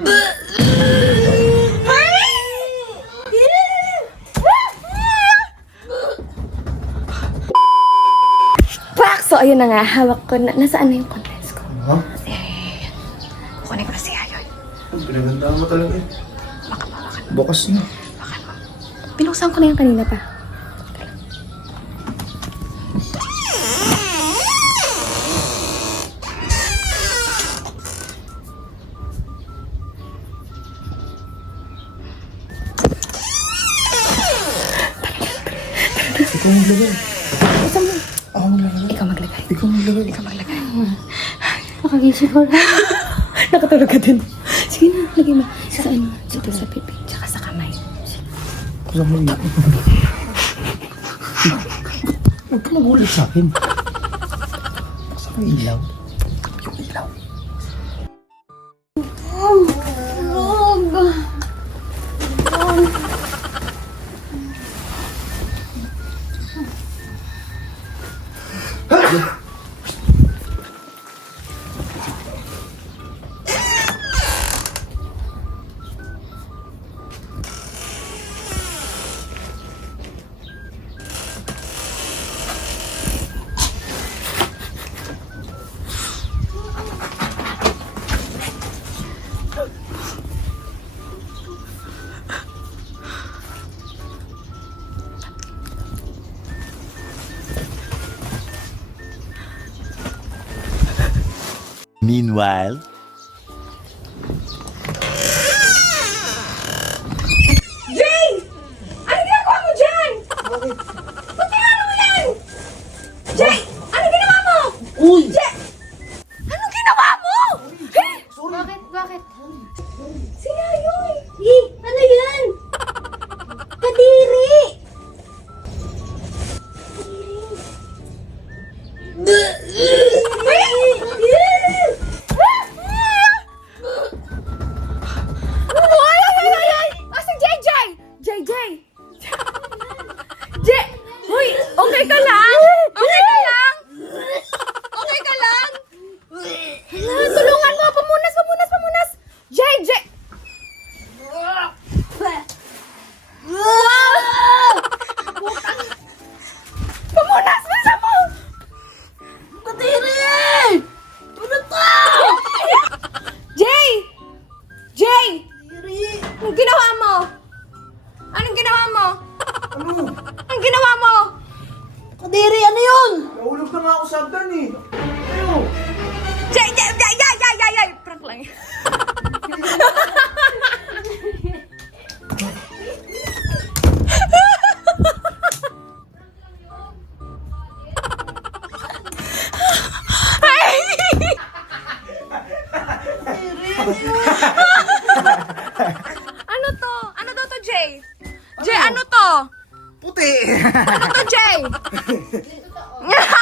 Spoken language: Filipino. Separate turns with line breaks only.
Pak! So, ayun na nga. Hawak ko na. Nasaan na yung conference ko?
Ha? Huh? Ayun.
Kukunin ko na siya yun.
Ang mo talaga eh.
Baka ba.
Bukas na.
Baka ba. Ko na yan kanina pa.
Ikaw maglagay.
Isang mo.
Ako maglagay.
Ikaw maglagay.
Ikaw maglagay.
Ikaw maglagay. Nakagising ko na. Nakatulog ka din. Sige na, lagay mo. Sa ano? Dito sa pipi. Tsaka sa kamay.
Kusang mo iyak. Huwag ka magulit sa akin. Ang ilaw? ちょっと。
Meanwhile,
Jay! Ano ginagawa mo dyan? Ba't tinalo mo yan? Jay! Ano ginawa mo?
Uy!
Jay! Ano ginawa mo? Eh,
Bakit? Bakit?
si
okay ka lang? Okay ka lang? Okay ka lang? Hala, tulungan mo! Pamunas, pamunas, pamunas! JJ! Pamunas! Bisa mo!
Kadiri! Ano to?
Jay! Jay! Anong ginawa mo? Anong ginawa mo?
Ano?
Kadiri, ano yun?
Nahulog na nga ako sa hagdan eh. Ayo!
Jay, Jay, Jay, Jay, Jay, Jay, Jay! Prank lang yun. ano to? Ano daw to, Jay? Jay, ano to?
Puti!
Ano to, Jay?